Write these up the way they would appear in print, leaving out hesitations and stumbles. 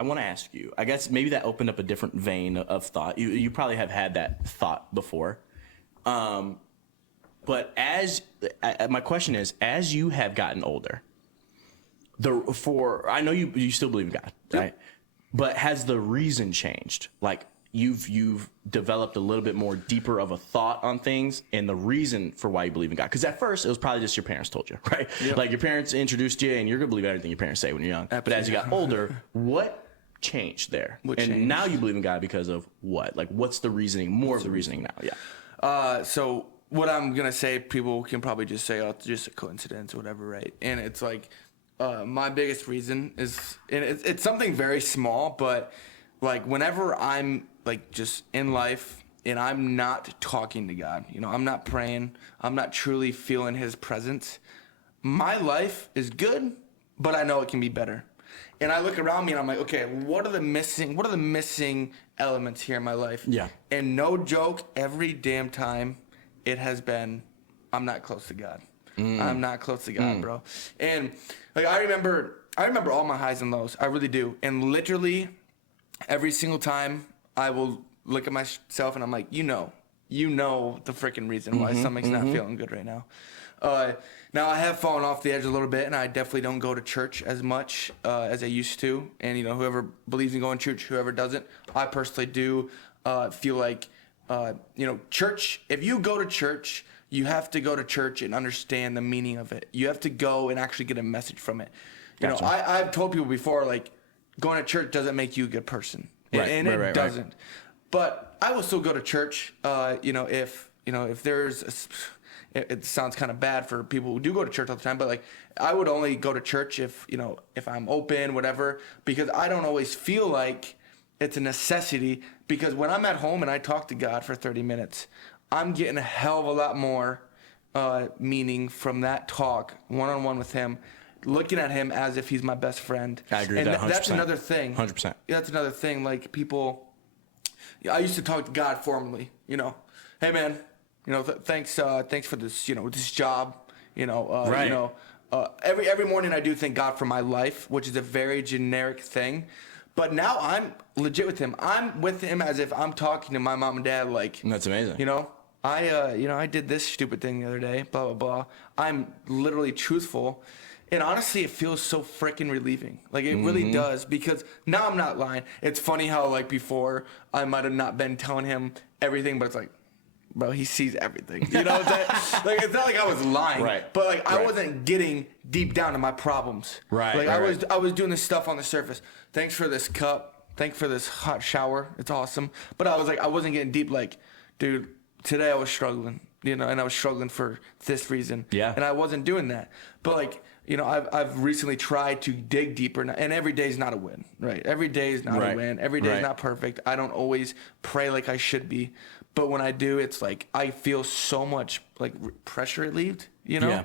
I want to ask you, I guess maybe that opened up a different vein of thought. You probably have had that thought before. But my question is, as you have gotten older, I know you still believe in God, right? But has the reason changed? Like you've developed a little bit more deeper of a thought on things and the reason for why you believe in God. Because at first it was probably just your parents told you, right? Yep. Like your parents introduced you and you're gonna believe everything your parents say when you're young. Absolutely. But as you got older, what changed there? Now you believe in God because of what? Like what's the reasoning? More of the reasoning now, yeah. So what I'm gonna say, people can probably just say, "Oh, it's just a coincidence," or whatever, right? And it's like, my biggest reason is, and it's something very small, but like whenever I'm like just in life and I'm not talking to God, I'm not praying, I'm not truly feeling His presence, my life is good, but I know it can be better. And I look around me and I'm like, okay, what are the missing elements here in my life? Yeah. And no joke, every damn time it has been, I'm not close to God. I'm not close to God, bro. And like I remember all my highs and lows. I really do. And literally every single time I will look at myself and I'm like, you know the freaking reason why something's not feeling good right now. Now I have fallen off the edge a little bit, and I definitely don't go to church as much as I used to. And whoever believes in going to church, whoever doesn't, I personally do feel like church. If you go to church, you have to go to church and understand the meaning of it. You have to go and actually get a message from it. Gotcha. I've told people before, like, going to church doesn't make you a good person, and it doesn't. Right. But I will still go to church. If there's it sounds kind of bad for people who do go to church all the time, but like I would only go to church if I'm open, whatever, because I don't always feel like it's a necessity. Because when I'm at home and I talk to God for 30 minutes, I'm getting a hell of a lot more meaning from that talk one-on-one with Him, looking at Him as if He's my best friend. I agree with that 100%. That's another thing. 100%. That's another thing. Like people, I used to talk to God formally. Hey man, thanks for this. This job. Right. Every morning I do thank God for my life, which is a very generic thing. But now I'm legit with Him. I'm with Him as if I'm talking to my mom and dad. Like, that's amazing. I did this stupid thing the other day. Blah blah blah. I'm literally truthful. And honestly, it feels so freaking relieving. Like, it really does, because now I'm not lying. It's funny how, like, before I might have not been telling Him everything, but it's like, bro, He sees everything. Like, it's not like I was lying, right. But like I wasn't getting deep down to my problems. Right. Like I was doing this stuff on the surface. Thanks for this cup. Thanks for this hot shower. It's awesome. But I wasn't getting deep. Like, dude, today I was struggling, and I was struggling for this reason. Yeah. And I wasn't doing that. But like, I've recently tried to dig deeper, and every day is not a win, right? Every day is not a win. Every day is not perfect. I don't always pray like I should be, but when I do, it's like I feel so much like pressure relieved, Yeah.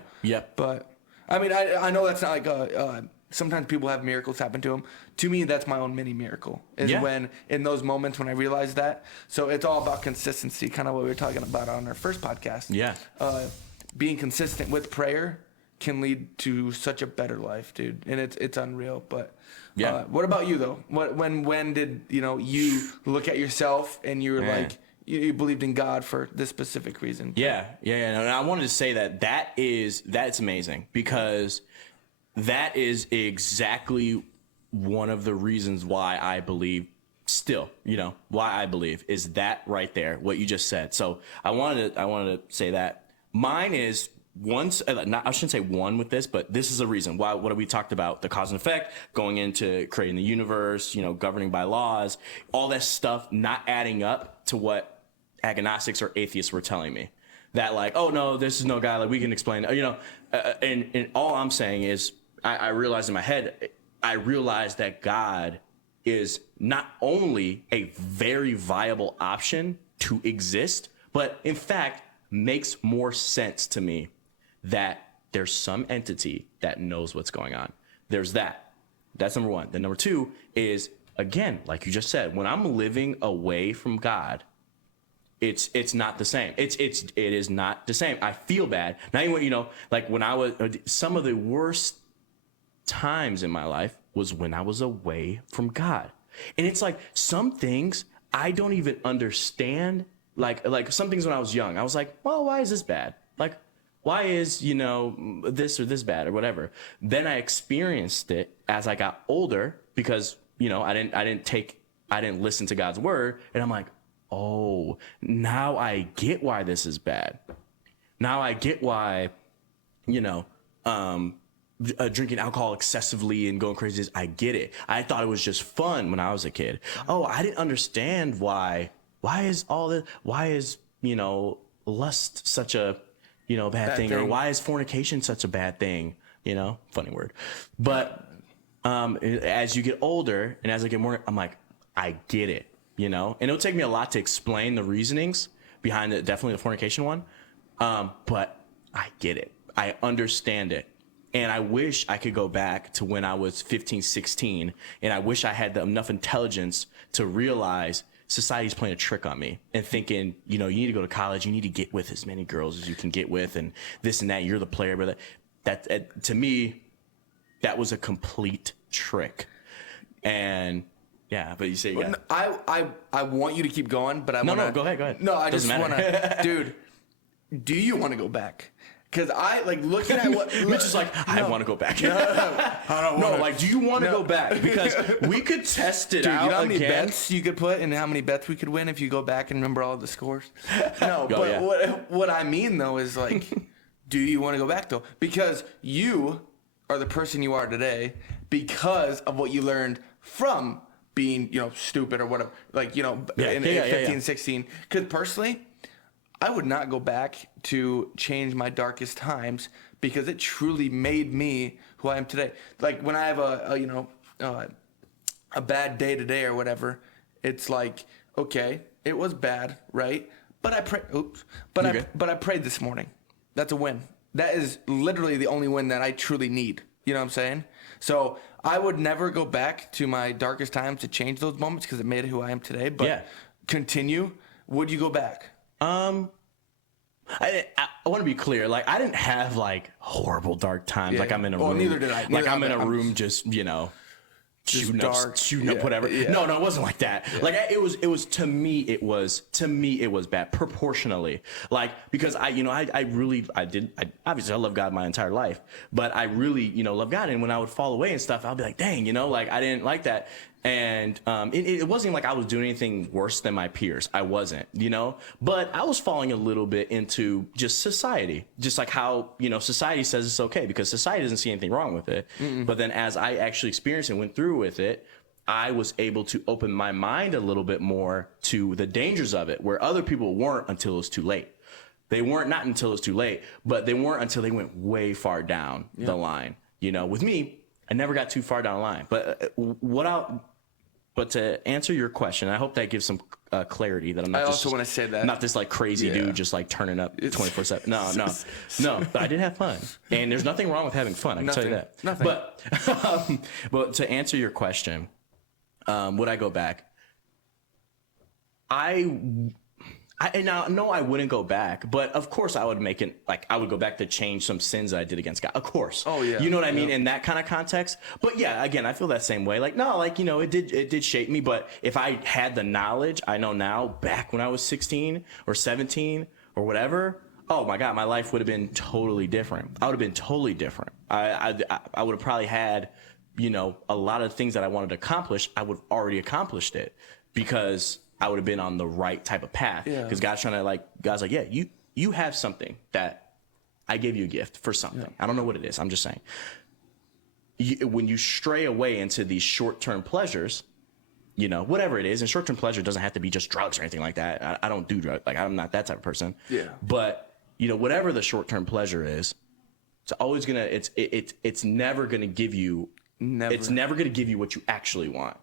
But I mean, I know that's not like sometimes people have miracles happen to them. To me, that's my own mini miracle. When in those moments when I realize that. So it's all about consistency, kind of what we were talking about on our first podcast. Yeah. Being consistent with prayer can lead to such a better life, dude, and it's unreal. But what about you though? When did you look at yourself and you were like you believed in God for this specific reason? Yeah. And I wanted to say that's amazing, because that is exactly one of the reasons why I believe still, why I believe is that right there, what you just said. So I wanted to say that mine is I shouldn't say one with this, but this is a reason why. What we talked about, the cause and effect, going into creating the universe, governing by laws, all that stuff not adding up to what agnostics or atheists were telling me. That like, oh no, this is no God, like we can explain, and all I'm saying is I realized in my head, I realized that God is not only a very viable option to exist, but in fact makes more sense to me that there's some entity that knows what's going on. There's that. That's number one. Then number two is, again, like you just said, when I'm living away from God, it's not the same. It is not the same. I feel bad. Now, like when I was, some of the worst times in my life, was when I was away from God. And it's like some things I don't even understand. Like some things when I was young, I was like, well, why is this bad? Like, why is, this or this bad or whatever? Then I experienced it as I got older because, I didn't listen to God's word. And I'm like, oh, now I get why this is bad. Now I get why, drinking alcohol excessively and going crazy. I get it. I thought it was just fun when I was a kid. Oh, I didn't understand why is all this, why is, lust such a, bad thing, or why is fornication such a bad thing? Funny word. But, as you get older and as I get more, I'm like, I get it, and it'll take me a lot to explain the reasonings behind it. Definitely the fornication one. But I get it. I understand it. And I wish I could go back to when I was 15, 16, and I wish I had enough intelligence to realize society's playing a trick on me and thinking, you need to go to college, you need to get with as many girls as you can get with, and this and that, you're the player. But that to me, that was a complete trick. And yeah, but you say, yeah. I want you to keep going, but No, go ahead. No, I just want to, dude, do you want to go back? Because I looking at what Mitch is like, I want to go back. No, do you want to go back? Because we could test it out. You know how many again. bets you could put and how many bets we could win if you go back and remember all the scores? No, Oh, but yeah. what I mean though is do you want to go back though? Because you are the person you are today because of what you learned from being stupid or whatever. In 15, 16. Because personally, I would not go back to change my darkest times because it truly made me who I am today. Like when I have a bad day today or whatever, it's like, okay, it was bad, right? But I pray. But I prayed this morning. That's a win. That is literally the only win that I truly need. You know what I'm saying? So I would never go back to my darkest times to change those moments because it made it who I am today. But continue. Would you go back? I want to be clear. I didn't have horrible dark times. Yeah. I'm in a room. Neither did I. I'm in a room just shooting up whatever. Yeah. No, it wasn't like that. Yeah. It was to me it was bad proportionally. Because I obviously I love God my entire life, but I really love God, and when I would fall away and stuff, I'll be like, dang, I didn't like that. And it wasn't like I was doing anything worse than my peers. I wasn't, but I was falling a little bit into just society, just like how, society says it's okay because society doesn't see anything wrong with it. Mm-mm. But then as I actually experienced and went through with it, I was able to open my mind a little bit more to the dangers of it, where other people weren't until it was too late. They weren't not until it was too late, but they weren't until they went way far down the line. With me, I never got too far down the line. But to answer your question, I hope that gives some clarity that I'm not. I also want to say that not this crazy dude just turning up 24/7. No. But I did have fun, and there's nothing wrong with having fun. I can tell you that. Nothing. But to answer your question, would I go back? No, I wouldn't go back, but of course I would make it, I would go back to change some sins that I did against God. Of course. Oh yeah. You know what I mean? In that kind of context. But yeah, again, I feel that same way. It did shape me, but if I had the knowledge I know now back when I was 16 or 17 or whatever, oh my God, my life would have been totally different. I would have been totally different. I would have probably had, a lot of things that I wanted to accomplish. I would have already accomplished it because I would have been on the right type of path. Because God's like, yeah, you have something that I gave you a gift for something. Yeah. I don't know what it is. I'm just saying. When you stray away into these short-term pleasures, whatever it is, and short-term pleasure doesn't have to be just drugs or anything like that. I don't do drugs. I'm not that type of person. Yeah. But, whatever the short-term pleasure is, it's never going to give you, it's never going to give you what you actually want.